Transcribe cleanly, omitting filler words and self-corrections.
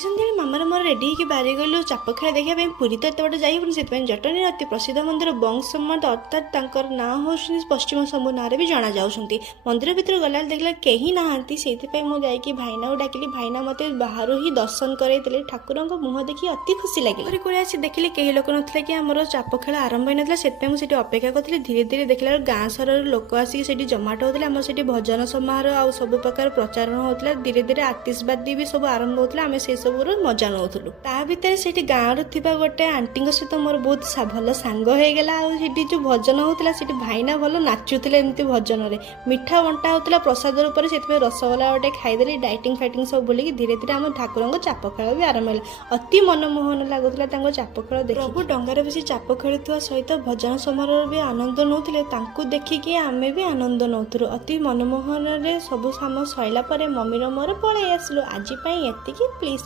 ସନ୍ଧ୍ୟାରେ ମାମାର ମୋର ରେଡ଼ି ହେଇକି ବାହାରି ଗଲୁ ଚାପ ଖେଳ ଦେଖିବା ପାଇଁ। ପୁରୀ ତ ଏତେ ବାଟ ଯାଇ ହେବନି, ସେଥିପାଇଁ ଜଟଣୀର ଅତି ପ୍ରସିଦ୍ଧ ମନ୍ଦିର ବଂଶମଠ ଅର୍ଥାତ୍ ତାଙ୍କର ନାଁ ହେଉଛନ୍ତି ପଶ୍ଚିମ ଶମ୍ଭୁ ନାଁରେ ବି ଜଣାଯାଉଛନ୍ତି। ମନ୍ଦିର ଭିତରେ ଗଲାବେଳେ ଦେଖିଲା କେହି ନାହାନ୍ତି, ସେଇଥିପାଇଁ ମୁଁ ଯାଇକି ଭାଇନାକୁ ଡାକିଲି। ଭାଇନା ମୋତେ ବାହାରୁ ହିଁ ଦର୍ଶନ କରାଇଥିଲେ। ଠାକୁରଙ୍କ ମୁହଁ ଦେଖି ଅତି ଖୁସି ଲାଗିଲା। କୋଳି ଆସି ଦେଖିଲି କେହି ଲୋକ ନଥିଲା କି ଆମର ଚାପ ଖେଳ ଆରମ୍ଭ ହୋଇନଥିଲା, ସେଥିପାଇଁ ମୁଁ ସେଠି ଅପେକ୍ଷା କରିଥିଲି। ଧୀରେ ଧୀରେ ଦେଖିଲା ବେଳକୁ ଗାଁ ସହରର ଲୋକ ଆସିକି ସେଠି ଜମାଟ ହେଉଥିଲେ। ଆମର ସେଠି ଭଜନ ସମାରୋହ ଆଉ ସବୁ ପ୍ରକାର ପ୍ରଚାରଣ ହେଉଥିଲା। ଧୀରେ ଧୀରେ ଆତିଶବାଦୀ ବି ସବୁ ଆରମ୍ଭ ହେଉଥିଲା। ଆମେ ସେ ସବୁର ମଜା ନେଉଥିଲୁ। ତା ଭିତରେ ସେଠି ଗାଁରୁ ଥିବା ଗୋଟେ ଆଣ୍ଟିଙ୍କ ସହିତ ମୋର ବହୁତ ଭଲ ସାଙ୍ଗ ହେଇଗଲା। ଆଉ ସେଠି ଯୋଉ ଭଜନ ହେଉଥିଲା ସେଠି ଭାଇନା ଭଲ ନାଚୁଥିଲେ। ଏମିତି ଭଜନରେ ମିଠା ବଣ୍ଟା ହେଉଥିଲା ପ୍ରସାଦ ରୂପରେ, ସେଥିପାଇଁ ରସଗୋଲା ଗୋଟେ ଖାଇଦେଲି। ଡାଇଟିଂ ଫାଇଟିଂ ସବୁ ବୁଲିକି ଧୀରେ ଧୀରେ ଆମ ଠାକୁରଙ୍କ ଚାପ ଖେଳ ବି ଆରମ୍ଭ ହେଲା। ଅତି ମନମୋହନ ଲାଗୁଥିଲା ତାଙ୍କ ଚାପ ଖେଳ ଦେଖି। ପ୍ରଭୁ ଡଙ୍ଗାରେ ବସି ଚାପ ଖେଳୁଥିବା ସହିତ ଭଜନ ସମାରୋହ ବି ଆନନ୍ଦ ନେଉଥିଲେ। ତାଙ୍କୁ ଦେଖିକି ଆମେ ବି ଆନନ୍ଦ ନେଉଥିଲୁ। ଅତି ମନମୋହନରେ ସବୁ କାମ ସରିଲା ପରେ ମମିର ମୋର ପଳେଇ ଆସିଲୁ। ଆଜି ପାଇଁ ଏତିକି। ପ୍ଲିଜ୍